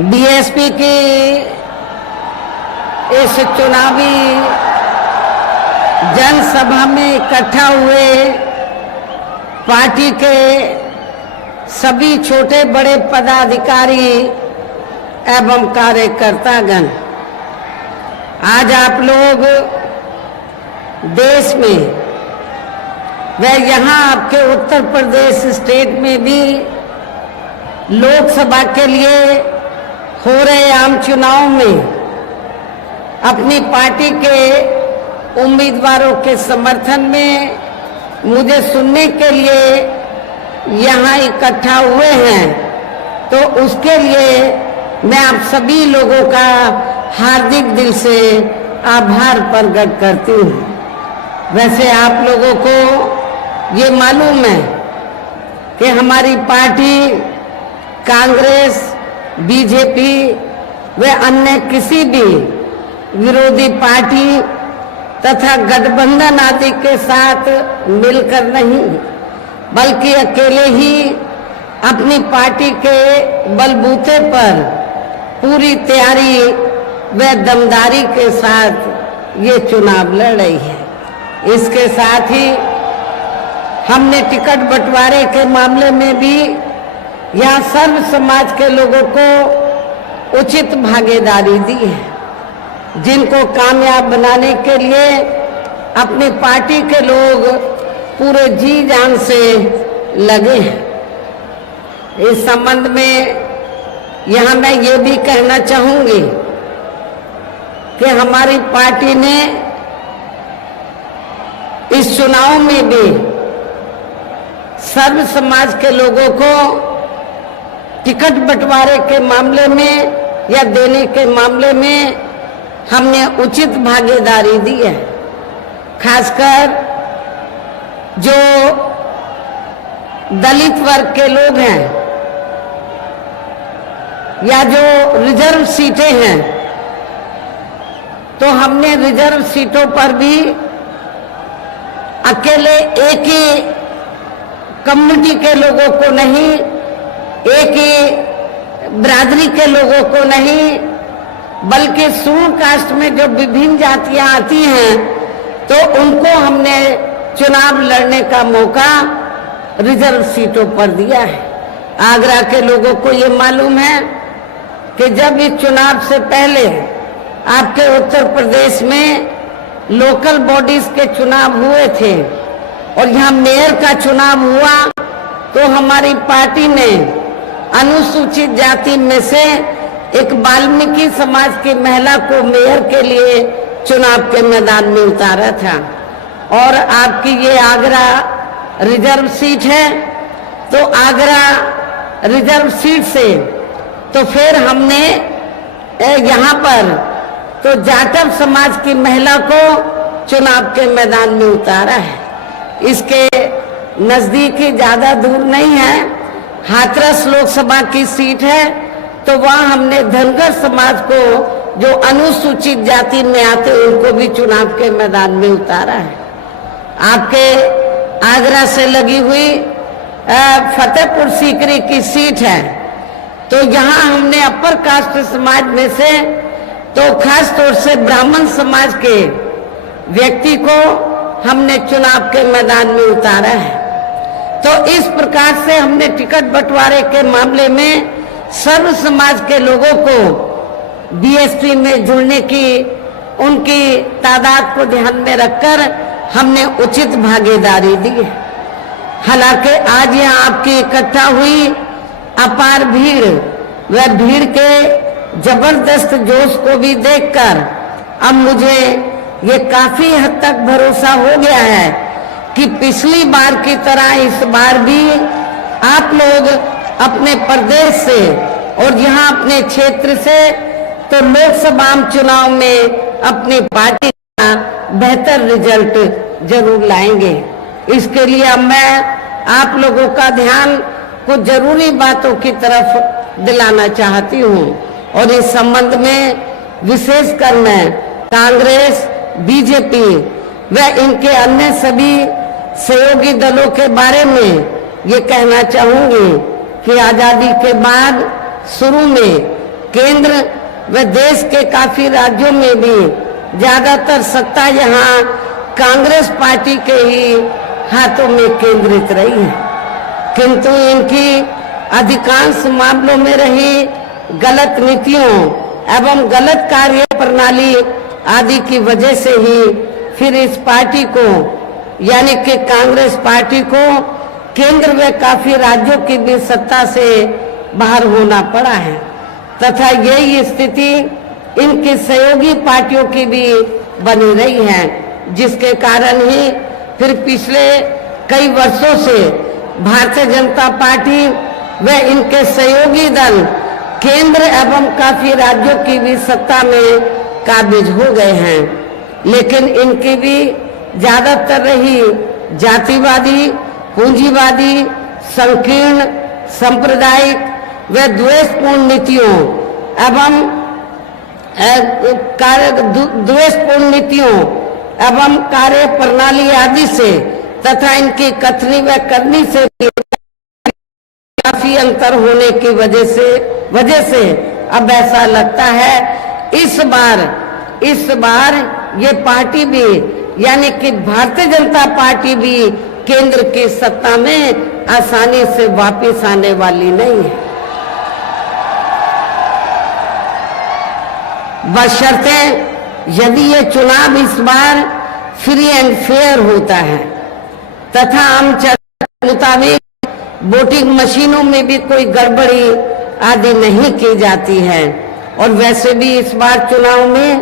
BSP की इस चुनावी जनसभा में इकट्ठा हुए पार्टी के सभी छोटे बड़े पदाधिकारी एवं कार्यकर्तागण, आज आप लोग देश में व यहाँ आपके उत्तर प्रदेश स्टेट में भी लोकसभा के लिए हो रहे आम चुनाव में अपनी पार्टी के उम्मीदवारों के समर्थन में मुझे सुनने के लिए यहाँ इकट्ठा हुए हैं, तो उसके लिए मैं आप सभी लोगों का हार्दिक दिल से आभार प्रकट करती हूँ। वैसे आप लोगों को ये मालूम है कि हमारी पार्टी कांग्रेस, बीजेपी व अन्य किसी भी विरोधी पार्टी तथा गठबंधन आदि के साथ मिलकर नहीं, बल्कि अकेले ही अपनी पार्टी के बलबूते पर पूरी तैयारी व दमदारी के साथ ये चुनाव लड़ रही है। इसके साथ ही हमने टिकट बंटवारे के मामले में भी यहाँ सर्व समाज के लोगों को उचित भागीदारी दी है, जिनको कामयाब बनाने के लिए अपनी पार्टी के लोग पूरे जी जान से लगे हैं। इस संबंध में यहाँ मैं ये भी कहना चाहूंगी कि हमारी पार्टी ने इस चुनाव में भी सर्व समाज के लोगों को टिकट बंटवारे के मामले में या देने के मामले में हमने उचित भागीदारी दी है। खासकर जो दलित वर्ग के लोग हैं या जो रिजर्व सीटें हैं, तो हमने रिजर्व सीटों पर भी अकेले एक ही कम्युनिटी के लोगों को नहीं, एक ही बिरादरी के लोगों को नहीं, बल्कि शेड्यूल कास्ट में जो विभिन्न जातियां आती हैं, तो उनको हमने चुनाव लड़ने का मौका रिजर्व सीटों पर दिया है। आगरा के लोगों को ये मालूम है कि जब इस चुनाव से पहले आपके उत्तर प्रदेश में लोकल बॉडीज के चुनाव हुए थे और यहाँ मेयर का चुनाव हुआ, तो हमारी पार्टी ने अनुसूचित जाति में से एक वाल्मीकि समाज की महिला को मेयर के लिए चुनाव के मैदान में उतारा था। और आपकी ये आगरा रिजर्व सीट है, तो आगरा रिजर्व सीट से तो फिर हमने यहाँ पर तो जाटव समाज की महिला को चुनाव के मैदान में उतारा है। इसके नजदीक ही ज्यादा दूर नहीं है, हाथरस लोकसभा की सीट है, तो वहां हमने धनगर समाज को जो अनुसूचित जाति में आते उनको भी चुनाव के मैदान में उतारा है। आपके आगरा से लगी हुई फतेहपुर सीकरी की सीट है, तो यहाँ हमने अपर कास्ट समाज में से तो खास तौर से ब्राह्मण समाज के व्यक्ति को हमने चुनाव के मैदान में उतारा है। तो इस प्रकार से हमने टिकट बंटवारे के मामले में सर्व समाज के लोगों को बीएसपी में जुड़ने की उनकी तादाद को ध्यान में रखकर हमने उचित भागीदारी दी है। हालांकि आज यहाँ आपकी इकट्ठा हुई अपार भीड़ व भीड़ के जबरदस्त जोश को भी देखकर अब मुझे ये काफी हद तक भरोसा हो गया है कि पिछली बार की तरह इस बार भी आप लोग अपने प्रदेश से और यहाँ अपने क्षेत्र से तो लोकसभा चुनाव में अपनी पार्टी का बेहतर रिजल्ट जरूर लाएंगे। इसके लिए अब मैं आप लोगों का ध्यान कुछ जरूरी बातों की तरफ दिलाना चाहती हूँ, और इस संबंध में विशेषकर मैं कांग्रेस, बीजेपी व इनके अन्य सभी सहयोगी दलों के बारे में ये कहना चाहूंगी कि आजादी के बाद शुरू में केंद्र व देश के काफी राज्यों में भी ज्यादातर सत्ता यहाँ कांग्रेस पार्टी के ही हाथों में केंद्रित रही है, किंतु इनकी अधिकांश मामलों में रही गलत नीतियों एवं गलत कार्य प्रणाली आदि की वजह से ही फिर इस पार्टी को यानी कि कांग्रेस पार्टी को केंद्र व काफी राज्यों की भी सत्ता से बाहर होना पड़ा है तथा यही स्थिति इनकी सहयोगी पार्टियों की भी बनी रही है, जिसके कारण ही फिर पिछले कई वर्षों से भारतीय जनता पार्टी व इनके सहयोगी दल केंद्र एवं काफी राज्यों की भी सत्ता में काबिज हो गए हैं, लेकिन इनकी भी ज्यादातर रही जातिवादी, पूंजीवादी, संकीर्ण, सांप्रदायिक व द्वेषपूर्ण नीतियों एवं द्वेषपूर्ण नीतियों एवं कार्य प्रणाली आदि से तथा इनकी कथनी व करनी से काफी अंतर होने की वजह से अब ऐसा लगता है इस बार ये पार्टी भी यानी कि भारतीय जनता पार्टी भी केंद्र की सत्ता में आसानी से वापस आने वाली नहीं है, बशर्ते यदि ये चुनाव इस बार फ्री एंड फेयर होता है तथा आम चर्चा के मुताबिक वोटिंग मशीनों में भी कोई गड़बड़ी आदि नहीं की जाती है और वैसे भी इस बार चुनाव में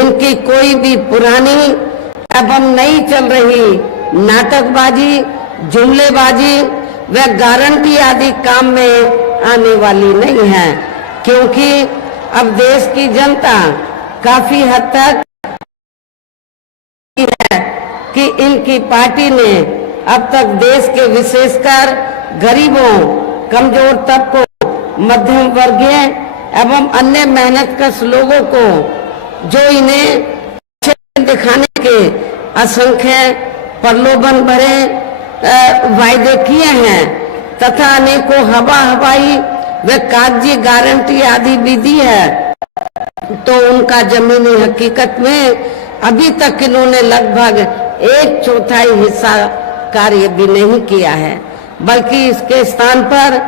इनकी कोई भी पुरानी एवं नई चल रही नाटकबाजी, जुमलेबाजी व गारंटी आदि काम में आने वाली नहीं है, क्योंकि अब देश की जनता काफी हद तक है कि इनकी पार्टी ने अब तक देश के विशेषकर गरीबों, कमजोर तबकों, मध्यम वर्गीय एवं अन्य मेहनतकश लोगों को जो इन्हें दिखाने के असंख्य प्रलोभन भरे वायदे किए हैं तथा अनेकों हवाई व कागजी गारंटी आदि भी दी है, तो उनका जमीनी हकीकत में अभी तक इन्होंने लगभग 1/4 हिस्सा कार्य भी नहीं किया है, बल्कि इसके स्थान पर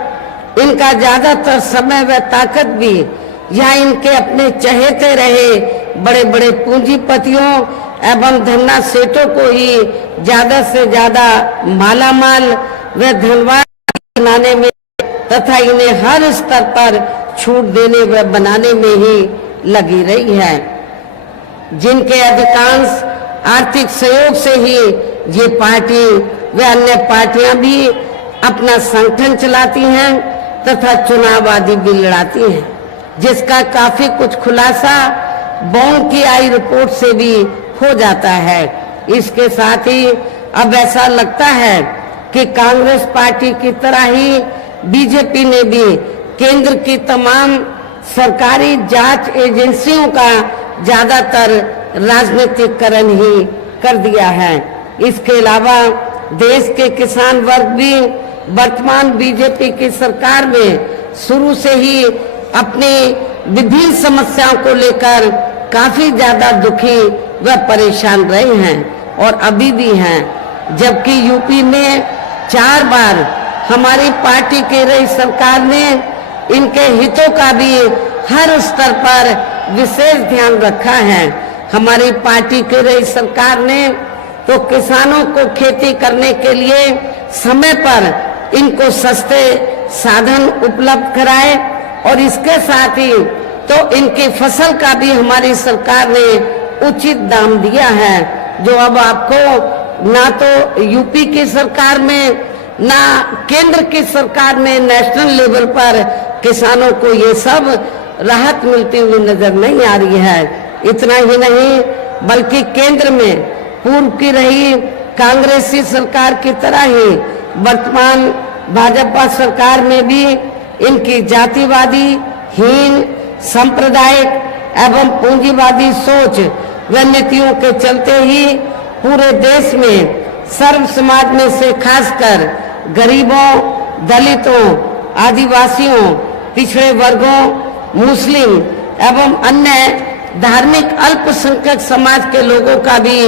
इनका ज्यादातर समय व ताकत भी या इनके अपने चहेते रहे बड़े बड़े पूंजीपतियों एवं धन्ना सेठों को ही ज्यादा से ज्यादा मालामाल व धनवान बनाने में तथा इन्हें हर स्तर पर छूट देने व बनाने में ही लगी रही है, जिनके अधिकांश आर्थिक सहयोग से ही ये पार्टी व अन्य पार्टियां भी अपना संगठन चलाती हैं तथा चुनाव आदि भी लड़ाती हैं, जिसका काफी कुछ खुलासा बॉन्ड की आई रिपोर्ट से भी हो जाता है। इसके साथ ही अब ऐसा लगता है कि कांग्रेस पार्टी की तरह ही बीजेपी ने भी केंद्र की तमाम सरकारी जांच एजेंसियों का ज्यादातर राजनीतिकरण ही कर दिया है। इसके अलावा देश के किसान वर्ग भी वर्तमान बीजेपी की सरकार में शुरू से ही अपनी विभिन्न समस्याओं को लेकर काफी ज्यादा दुखी व परेशान रहे हैं और अभी भी हैं, जबकि यूपी में 4 बार हमारी पार्टी की रही सरकार ने इनके हितों का भी हर स्तर पर विशेष ध्यान रखा है। हमारी पार्टी की रही सरकार ने तो किसानों को खेती करने के लिए समय पर इनको सस्ते साधन उपलब्ध कराए और इसके साथ ही तो इनकी फसल का भी हमारी सरकार ने उचित दाम दिया है, जो अब आपको ना तो यूपी की सरकार में ना केंद्र की सरकार में नेशनल लेवल पर किसानों को ये सब राहत मिलती हुई नजर नहीं आ रही है। इतना ही नहीं बल्कि केंद्र में पूर्व की रही कांग्रेसी सरकार की तरह ही वर्तमान भाजपा सरकार में भी इनकी जातिवादी, हीन, सांप्रदायिक एवं पूंजीवादी सोच व नीतियों के चलते ही पूरे देश में सर्व समाज में से खासकर गरीबों, दलितों, आदिवासियों, पिछड़े वर्गों, मुस्लिम एवं अन्य धार्मिक अल्पसंख्यक समाज के लोगों का भी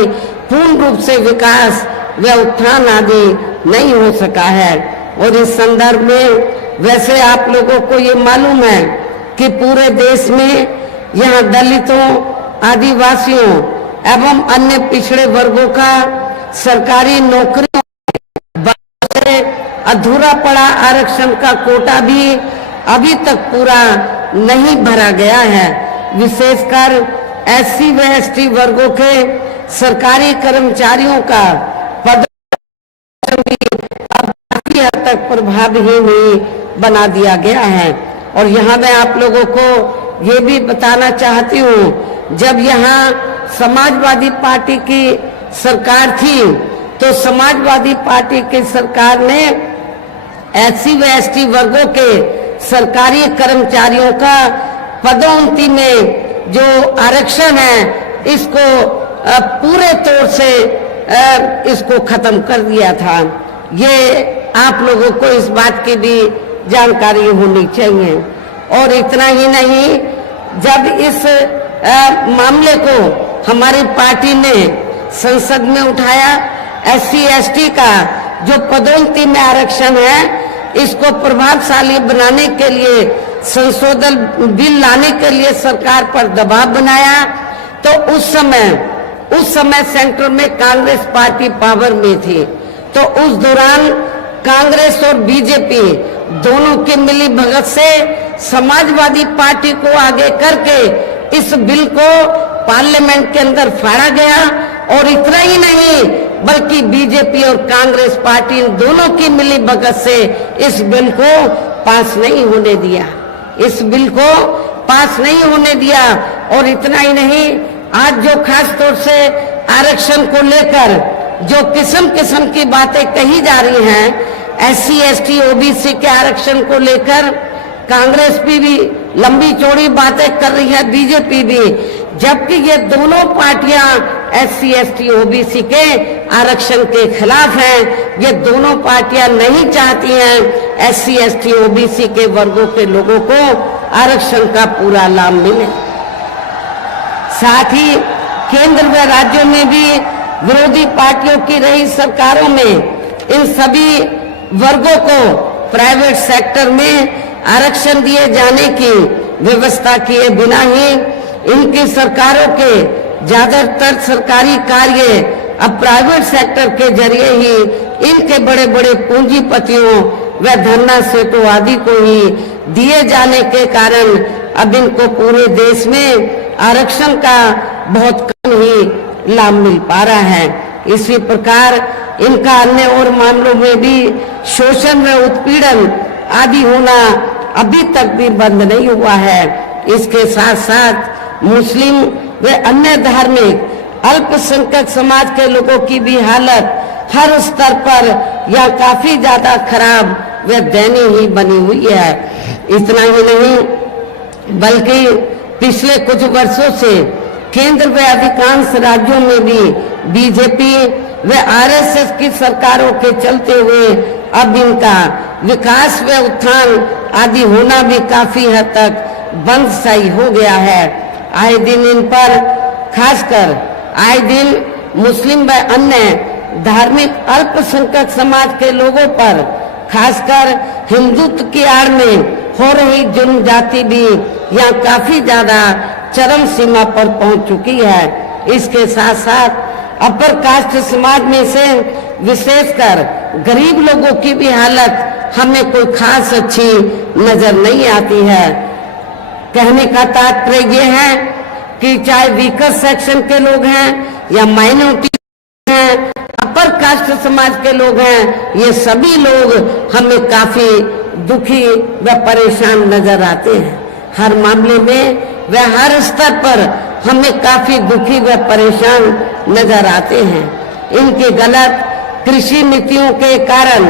पूर्ण रूप से विकास व उत्थान आदि नहीं हो सका है। और इस संदर्भ में वैसे आप लोगों को ये मालूम है कि पूरे देश में यहाँ दलितों, आदिवासियों एवं अन्य पिछड़े वर्गों का सरकारी नौकरियों से अधूरा पड़ा आरक्षण का कोटा भी अभी तक पूरा नहीं भरा गया है। विशेषकर एससी व एसटी वर्गों के सरकारी कर्मचारियों का पद भी अब काफी हद तक प्रभावहीन ही बना दिया गया है। और यहाँ मैं आप लोगों को ये भी बताना चाहती हूँ, जब यहाँ समाजवादी पार्टी की सरकार थी तो समाजवादी पार्टी की सरकार ने एससी व एसटी वर्गों के सरकारी कर्मचारियों का पदोन्नति में जो आरक्षण है इसको पूरे तौर से इसको खत्म कर दिया था। ये आप लोगों को इस बात की भी जानकारी होनी चाहिए। और इतना ही नहीं, जब इस मामले को हमारी पार्टी ने संसद में उठाया, एससी एसटी का जो पदोन्नति में आरक्षण है इसको प्रभावशाली बनाने के लिए संशोधन बिल लाने के लिए सरकार पर दबाव बनाया, तो उस समय सेंटर में कांग्रेस पार्टी पावर में थी। तो उस दौरान कांग्रेस और बीजेपी दोनों की मिली भगत से समाजवादी पार्टी को आगे करके इस बिल को पार्लियामेंट के अंदर फाड़ा गया। और इतना ही नहीं बल्कि बीजेपी और कांग्रेस पार्टी दोनों की मिली भगत से इस बिल को पास नहीं होने दिया, इस बिल को पास नहीं होने दिया। और इतना ही नहीं, आज जो खास तौर से आरक्षण को लेकर जो किस्म किस्म की बातें कही जा रही हैं, एससी एसटी ओबीसी के आरक्षण को लेकर कांग्रेस भी लंबी चौड़ी बातें कर रही है, बीजेपी भी, जबकि ये दोनों पार्टियां एससी एसटी ओबीसी के आरक्षण के खिलाफ हैं। ये दोनों पार्टियां नहीं चाहती हैं एससी एसटी ओबीसी के वर्गों के लोगों को आरक्षण का पूरा लाभ मिले। साथ ही केंद्र व राज्यों में भी विरोधी पार्टियों की रही सरकारों में इन सभी वर्गों को प्राइवेट सेक्टर में आरक्षण दिए जाने की व्यवस्था किए बिना ही इनकी सरकारों के ज्यादातर सरकारी कार्य अब प्राइवेट सेक्टर के जरिए ही इनके बड़े बड़े पूंजीपतियों व धन्ना सेठों आदि को ही दिए जाने के कारण अब इनको पूरे देश में आरक्षण का बहुत कम ही लाभ मिल पा रहा है। इसी प्रकार इनका अन्य और मामलों में भी शोषण व उत्पीड़न आदि होना अभी तक भी बंद नहीं हुआ है। इसके साथ साथ मुस्लिम व अन्य धार्मिक अल्पसंख्यक समाज के लोगों की भी हालत हर स्तर पर या काफी ज्यादा खराब व दयनीय ही बनी हुई है। इतना ही नहीं बल्कि पिछले कुछ वर्षों से केंद्र व अधिकांश राज्यों में भी बीजेपी व आरएसएस की सरकारों के चलते हुए अब इनका विकास व उत्थान आदि होना भी काफी हद तक बंद सा हो गया है। आए दिन इन पर खासकर आए दिन मुस्लिम व अन्य धार्मिक अल्पसंख्यक समाज के लोगों पर खासकर हिंदुत्व की आड़ में हो रही जुल्म जाति भी यहाँ काफी ज्यादा चरम सीमा पर पहुंच चुकी है। इसके साथ साथ अपर कास्ट समाज में से विशेषकर गरीब लोगों की भी हालत हमें कोई खास अच्छी नजर नहीं आती है। कहने का तात्पर्य ये है कि चाहे वीकर सेक्शन के लोग हैं या माइनॉरिटी हैं, अपर कास्ट समाज के लोग हैं, ये सभी लोग हमें काफी दुखी व परेशान नजर आते हैं। हर मामले में व हर स्तर पर हमें काफी दुखी व परेशान नजर आते हैं। इनकी गलत कृषि नीतियों के कारण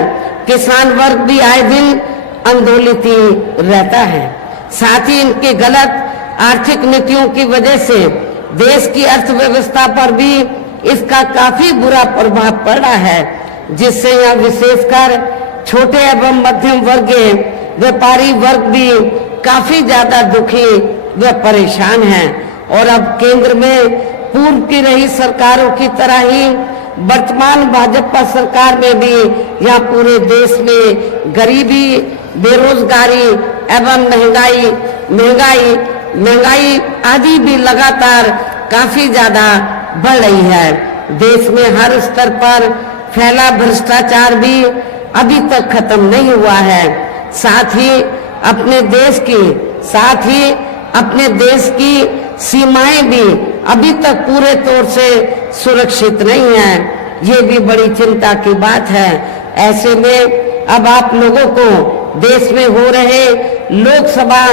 किसान वर्ग भी आए दिन आंदोलित रहता है। साथ ही इनकी गलत आर्थिक नीतियों की वजह से देश की अर्थव्यवस्था पर भी इसका काफी बुरा प्रभाव पड़ा है, जिससे यहाँ विशेषकर छोटे एवं मध्यम वर्गीय व्यापारी वर्ग भी काफी ज्यादा दुखी व परेशान हैं। और अब केंद्र में पूर्व की रही सरकारों की तरह ही वर्तमान भाजपा सरकार में भी यहाँ पूरे देश में गरीबी, बेरोजगारी एवं महंगाई आदि भी लगातार काफी ज्यादा बढ़ रही है। देश में हर स्तर पर फैला भ्रष्टाचार भी अभी तक खत्म नहीं हुआ है। साथ ही अपने देश की सीमाएं भी अभी तक पूरे तौर से सुरक्षित नहीं है। ये भी बड़ी चिंता की बात है। ऐसे में अब आप लोगों को देश में हो रहे लोकसभा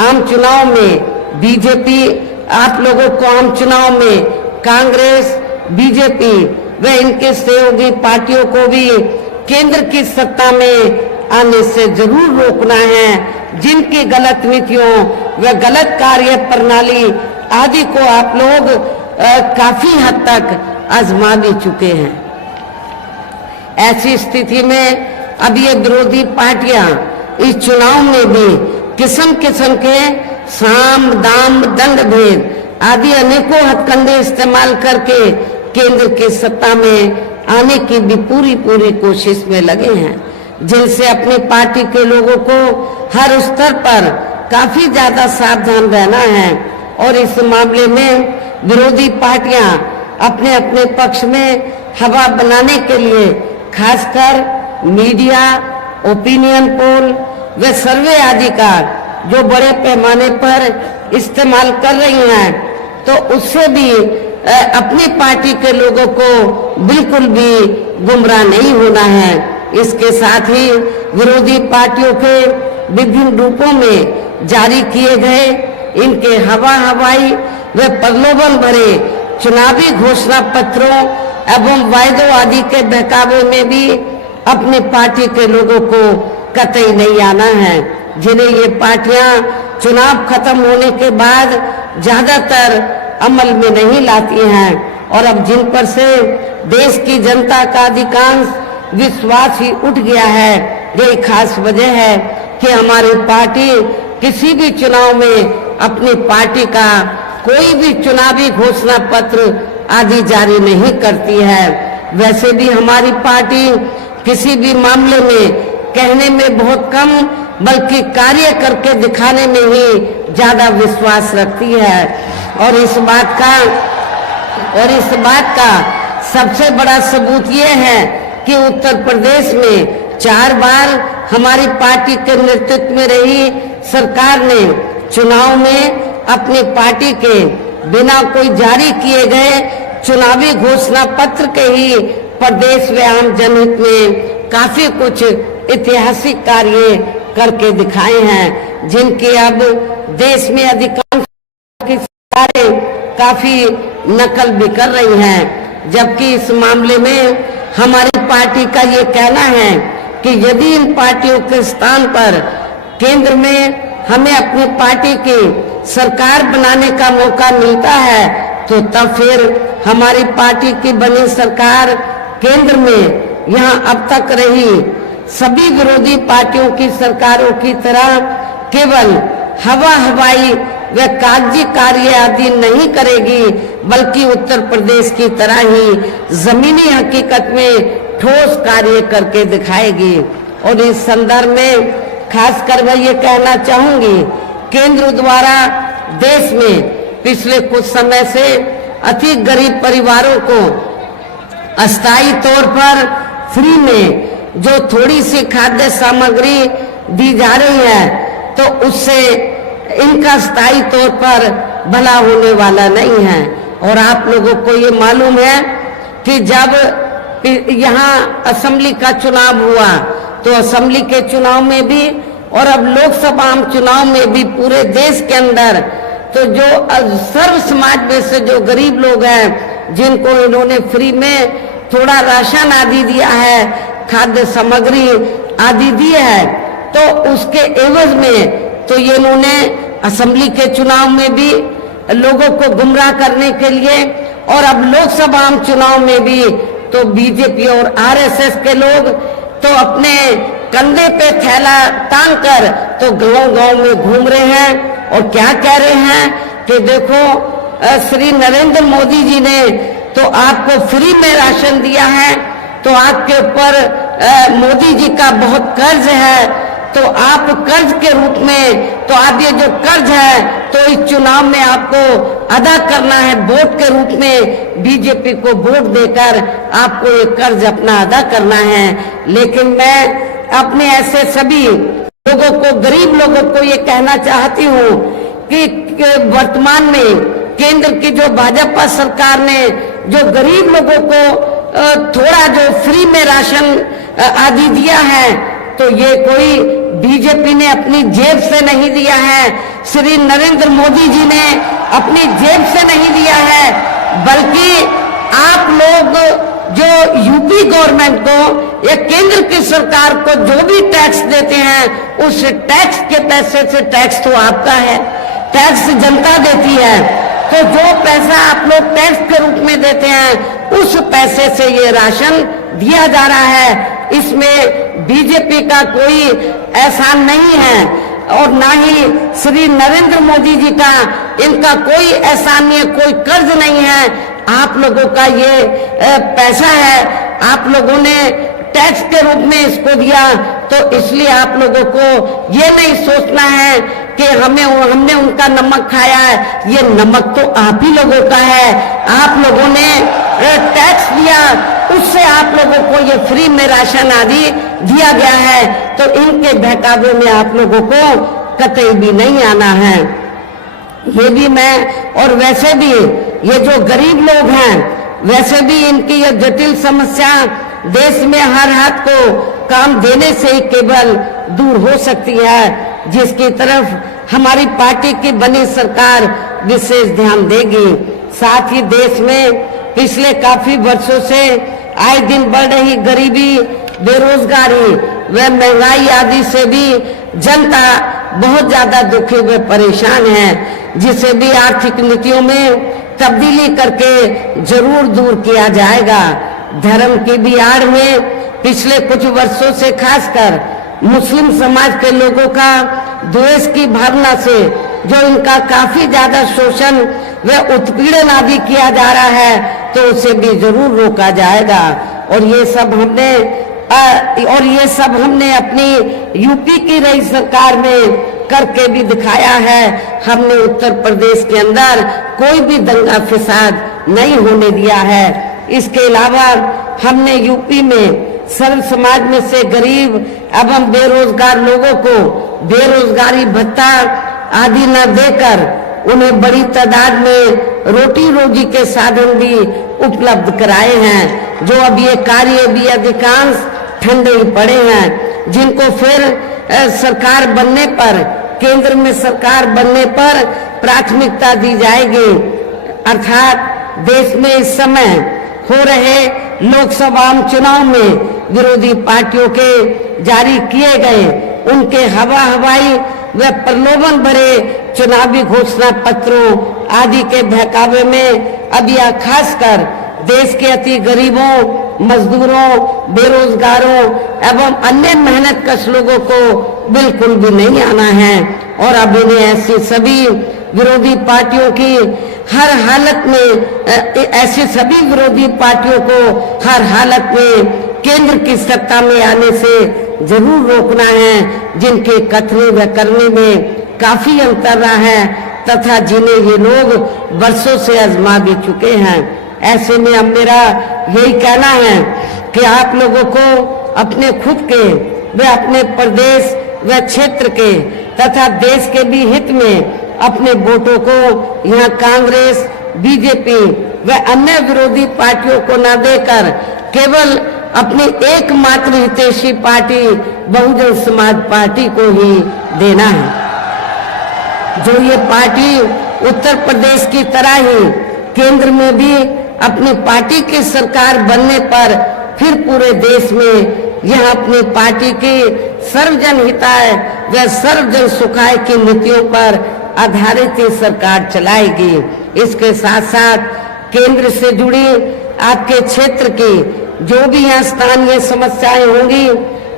आम चुनाव में बीजेपी, आप लोगों को आम चुनाव में कांग्रेस, बीजेपी व इनके सहयोगी पार्टियों को भी केंद्र की सत्ता में आने से जरूर रोकना है। जिनकी गलत नीतियों व गलत कार्य प्रणाली आदि को आप लोग काफी हद तक आजमा भी चुके हैं। ऐसी स्थिति में अब ये विरोधी पार्टियां इस चुनाव में भी किस्म किस्म के साम दाम दंड भेद आदि अनेकों हथकंडे इस्तेमाल करके केंद्र की सत्ता में आने की भी पूरी कोशिश में लगे हैं, जिनसे अपनी पार्टी के लोगों को हर स्तर पर काफी ज्यादा सावधान रहना है। और इस मामले में विरोधी पार्टियां अपने अपने पक्ष में हवा बनाने के लिए खासकर मीडिया, ओपिनियन पोल व सर्वे आदि का जो बड़े पैमाने पर इस्तेमाल कर रही हैं, तो उससे भी अपनी पार्टी के लोगों को बिल्कुल भी गुमराह नहीं होना है। इसके साथ ही विरोधी पार्टियों के विभिन्न रूपों में जारी किए गए इनके हवाई व प्रलोभन भरे चुनावी घोषणा पत्रों एवं वायदों आदि के बहकावे में भी अपनी पार्टी के लोगों को कतई नहीं आना है, जिन्हें ये पार्टियां चुनाव खत्म होने के बाद ज्यादातर अमल में नहीं लाती हैं। और अब जिन पर से देश की जनता का अधिकांश विश्वास ही उठ गया है, यही खास वजह है कि हमारी पार्टी किसी भी चुनाव में अपनी पार्टी का कोई भी चुनावी घोषणा पत्र आदि जारी नहीं करती है। वैसे भी हमारी पार्टी किसी भी मामले में कहने में बहुत कम बल्कि कार्य करके दिखाने में ही ज्यादा विश्वास रखती है। और इस बात का सबसे बड़ा सबूत ये है कि उत्तर प्रदेश में 4 बार हमारी पार्टी के नेतृत्व में रही सरकार ने चुनाव में अपनी पार्टी के बिना कोई जारी किए गए चुनावी घोषणा पत्र के ही प्रदेश व आम जनहित में काफी कुछ ऐतिहासिक कार्य करके दिखाए हैं, जिनकी अब देश में अधिकांश की सरकारें काफी नकल भी कर रही हैं। जबकि इस मामले में हमारी पार्टी का ये कहना है कि यदि इन पार्टियों के स्थान पर केंद्र में हमें अपनी पार्टी की सरकार बनाने का मौका मिलता है, तो तब फिर हमारी पार्टी की बनी सरकार केंद्र में यहाँ अब तक रही सभी विरोधी पार्टियों की सरकारों की तरह केवल हवाई व कागजी कार्य आदि नहीं करेगी, बल्कि उत्तर प्रदेश की तरह ही जमीनी हकीकत में ठोस कार्य करके दिखाएगी। और इस संदर्भ में खासकर मैं ये कहना चाहूंगी, केंद्र द्वारा देश में पिछले कुछ समय से अधिक गरीब परिवारों को अस्थायी तौर पर फ्री में जो थोड़ी सी खाद्य सामग्री दी जा रही है, तो उससे इनका स्थायी तौर पर भला होने वाला नहीं है। और आप लोगों को ये मालूम है कि जब यहाँ असेंबली का चुनाव हुआ, तो असेंबली के चुनाव में भी और अब लोकसभा चुनाव में भी पूरे देश के अंदर तो जो सर्व समाज में से जो गरीब लोग हैं, जिनको इन्होंने फ्री में थोड़ा राशन आदि दिया है, खाद्य सामग्री आदि दी है, तो उसके एवज में तो ये इन्होंने असेंबली के चुनाव में भी लोगों को गुमराह करने के लिए और अब लोकसभा चुनाव में भी तो बीजेपी और आरएसएस के लोग तो अपने कंधे पे थैला टांग कर तो गांव-गांव में घूम रहे हैं और क्या कह रहे हैं कि देखो श्री नरेंद्र मोदी जी ने तो आपको फ्री में राशन दिया है, तो आपके ऊपर मोदी जी का बहुत कर्ज है, तो आप कर्ज के रूप में तो आप ये जो कर्ज है तो इस चुनाव में आपको अदा करना है, वोट के रूप में बीजेपी को वोट देकर आपको ये कर्ज अपना अदा करना है। लेकिन मैं अपने ऐसे सभी लोगों को, गरीब लोगों को ये कहना चाहती हूँ कि वर्तमान में केंद्र की जो भाजपा सरकार ने जो गरीब लोगों को थोड़ा जो फ्री में राशन आदि दिया है, तो ये कोई बीजेपी ने अपनी जेब से नहीं दिया है, श्री नरेंद्र मोदी जी ने अपनी जेब से नहीं दिया है, बल्कि आप लोग जो यूपी गवर्नमेंट को या केंद्र की सरकार को जो भी टैक्स देते हैं, उस टैक्स के पैसे से, टैक्स तो आपका है, टैक्स जनता देती है, तो जो पैसा आप लोग टैक्स के रूप में देते हैं उस पैसे से ये राशन दिया जा रहा है। इसमें बीजेपी का कोई एहसान नहीं है और ना ही श्री नरेंद्र मोदी जी का, इनका कोई एहसान नहीं है, कोई कर्ज नहीं है। आप लोगों का ये पैसा है, आप लोगों ने टैक्स के रूप में इसको दिया, तो इसलिए आप लोगों को ये नहीं सोचना है कि हमने उनका नमक खाया है, ये नमक तो आप ही लोगों का है। आप लोगों ने टैक्स दिया, उससे आप लोगों को ये फ्री में राशन आदि दिया गया है, तो इनके बहकावे में आप लोगों को कतई भी नहीं आना है। ये भी मैं, और वैसे भी ये जो गरीब लोग हैं, वैसे भी इनकी ये जटिल समस्या देश में हर हाथ को काम देने से ही केवल दूर हो सकती है, जिसकी तरफ हमारी पार्टी की बनी सरकार विशेष ध्यान देगी। साथ ही देश में पिछले काफी वर्षों से आए दिन बढ़ रही गरीबी, बेरोजगारी व महंगाई आदि से भी जनता बहुत ज्यादा दुखी व परेशान है, जिसे भी आर्थिक नीतियों में तब्दीली करके जरूर दूर किया जाएगा। धर्म की भी आड़ में पिछले कुछ वर्षों से खासकर मुस्लिम समाज के लोगों का द्वेष की भावना से जो इनका काफी ज्यादा शोषण व उत्पीड़न आदि किया जा रहा है, तो उसे भी जरूर रोका जाएगा। और ये सब हमने अपनी यूपी की रही सरकार में करके भी दिखाया है। हमने उत्तर प्रदेश के अंदर कोई भी दंगा फसाद नहीं होने दिया है। इसके अलावा हमने यूपी में सर्व समाज में से गरीब एवं बेरोजगार लोगों को बेरोजगारी भत्ता आदि न देकर उन्हें बड़ी तादाद में रोटी रोजी के साधन भी उपलब्ध कराए हैं, जो अब ये कार्य भी अधिकांश ठंडे ही पड़े हैं, जिनको फिर सरकार बनने पर, केंद्र में सरकार बनने पर प्राथमिकता दी जाएगी। अर्थात देश में इस समय हो रहे लोकसभा चुनाव में विरोधी पार्टियों के जारी किए गए उनके हवाई व प्रलोभन भरे चुनावी घोषणा पत्रों आदि के बहकावे में अब यह खासकर देश के अति गरीबों, मजदूरों, बेरोजगारों एवं अन्य मेहनतकश लोगों को बिल्कुल भी नहीं आना है। और अब इन्हें ऐसी सभी विरोधी पार्टियों की हर हालत में, ऐसी सभी विरोधी पार्टियों को हर हालत में केंद्र की सत्ता में आने से जरूर रोकना है, जिनके कथने व करने में काफी अंतर रहा है तथा जिन्हें ये लोग वर्षों से आजमा भी चुके हैं। ऐसे में अब मेरा यही कहना है कि आप लोगों को अपने खुद के व अपने प्रदेश व क्षेत्र के तथा देश के भी हित में अपने वोटों को यहाँ कांग्रेस, बीजेपी व अन्य विरोधी पार्टियों को न देकर केवल अपनी एकमात्र हितैषी पार्टी बहुजन समाज पार्टी को ही देना है, जो ये पार्टी उत्तर प्रदेश की तरह ही केंद्र में भी अपनी पार्टी की सरकार बनने पर फिर पूरे देश में यह अपनी पार्टी की सर्वजन हिताय व सर्वजन सुखाय की नीतियों पर आधारित ही सरकार चलाएगी। इसके साथ साथ केंद्र से जुड़ी आपके क्षेत्र की जो भी यहाँ स्थानीय समस्याएं होंगी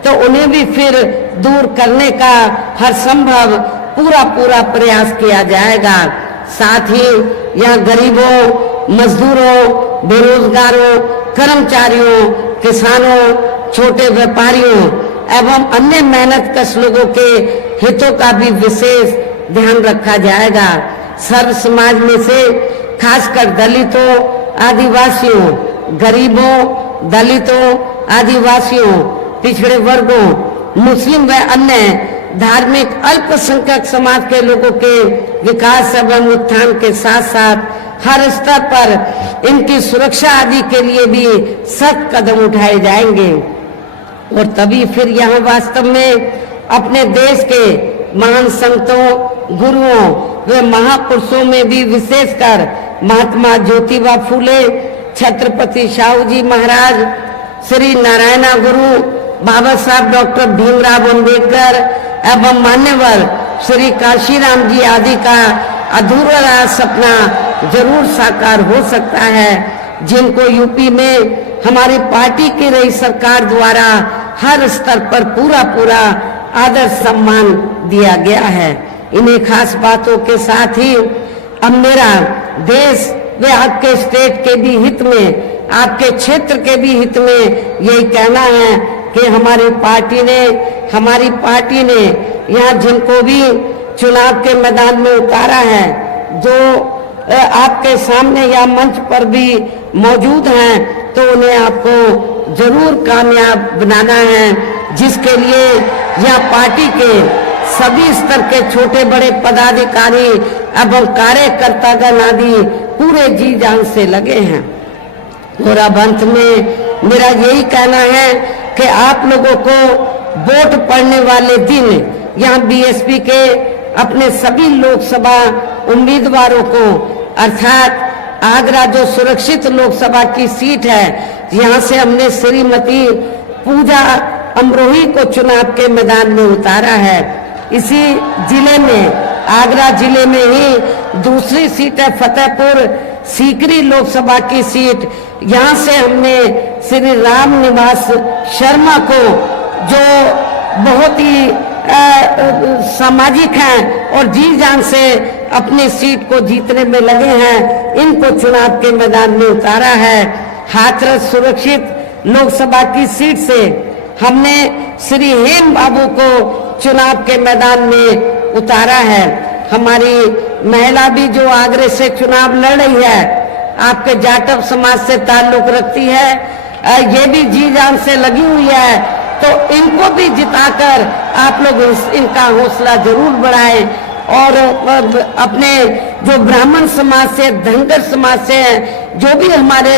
तो उन्हें भी फिर दूर करने का हर संभव पूरा प्रयास किया जाएगा। साथ ही यहाँ गरीबों, मजदूरों, बेरोजगारों, कर्मचारियों, किसानों, छोटे व्यापारियों एवं अन्य मेहनतकश लोगों के हितों का भी विशेष ध्यान रखा जाएगा। सर्व समाज में से खासकर दलितों, आदिवासियों, गरीबों, दलितों, आदिवासियों, पिछड़े वर्गों, मुस्लिम व अन्य धार्मिक अल्पसंख्यक समाज के लोगों के विकास एवं उत्थान के साथ साथ हर स्तर पर इनकी सुरक्षा आदि के लिए भी सख्त कदम उठाए जाएंगे। और तभी फिर यहाँ वास्तव में अपने देश के महान संतों, गुरुओं व महापुरुषों में भी विशेषकर महात्मा ज्योतिबा फूले, छत्रपति शाहू जी महाराज, श्री नारायणा गुरु, बाबा साहब डॉक्टर भीमराव अंबेडकर एवं मान्यवर श्री काशीराम जी आदि का अधूरा सपना जरूर साकार हो सकता है, जिनको यूपी में हमारी पार्टी की रही सरकार द्वारा हर स्तर पर पूरा आदर सम्मान दिया गया है। इन्हीं खास बातों के साथ ही अब मेरा देश व आपके स्टेट के भी हित में, आपके क्षेत्र के भी हित में यही कहना है कि हमारी पार्टी ने यहाँ जिनको भी चुनाव के मैदान में उतारा है, जो आपके सामने या मंच पर भी मौजूद हैं, तो उन्हें आपको जरूर कामयाब बनाना है, जिसके लिए यह पार्टी के सभी स्तर के छोटे बड़े पदाधिकारी एवं कार्यकर्तागण आदि पूरे जी जान से लगे हैं। और अब अंत में मेरा यही कहना है कि आप लोगों को वोट पड़ने वाले दिन यहाँ बीएसपी के अपने सभी लोकसभा उम्मीदवारों को, अर्थात आगरा जो सुरक्षित लोकसभा की सीट है, यहाँ से हमने श्रीमती पूजा अमरोही को चुनाव के मैदान में उतारा है। इसी जिले में, आगरा जिले में ही दूसरी सीट है फतेहपुर सीकरी लोकसभा की सीट। यहाँ से हमने श्री राम निवास शर्मा को, जो बहुत ही सामाजिक हैं और जी जान से अपनी सीट को जीतने में लगे हैं, इनको चुनाव के मैदान में उतारा है। हाथरस सुरक्षित लोकसभा की सीट से हमने श्री हेम बाबू को चुनाव के मैदान में उतारा है। हमारी महिला भी जो आगरे से चुनाव लड़ रही है, आपके जाटव समाज से ताल्लुक रखती है, ये भी जी जान से लगी हुई है, तो इनको भी जिताकर आप लोग इनका हौसला जरूर बढ़ाएं। और अपने जो ब्राह्मण समाज से, धनगर समाज से हैं, जो भी हमारे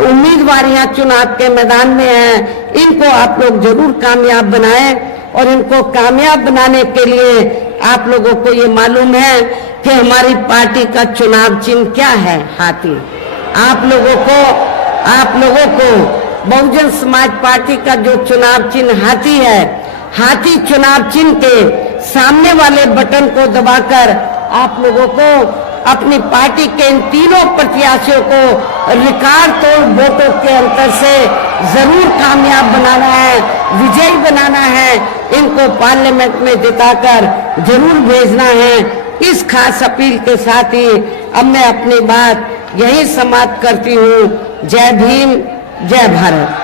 उम्मीदवार यहाँ चुनाव के मैदान में हैं, इनको आप लोग जरूर कामयाब बनाएं। और इनको कामयाब बनाने के लिए आप लोगों को ये मालूम है कि हमारी पार्टी का चुनाव चिन्ह क्या है, हाथी। आप लोगों को बहुजन समाज पार्टी का जो चुनाव चिन्ह हाथी है, हाथी चुनाव चिन्ह के सामने वाले बटन को दबाकर आप लोगों को अपनी पार्टी के इन तीनों प्रत्याशियों को रिकॉर्ड तोड़ वोटों के अंतर से जरूर कामयाब बनाना है, विजयी बनाना है। इनको पार्लियामेंट में जिताकर जरूर भेजना है। इस खास अपील के साथ ही अब मैं अपनी बात यही समाप्त करती हूँ। जय भीम, जय भारत।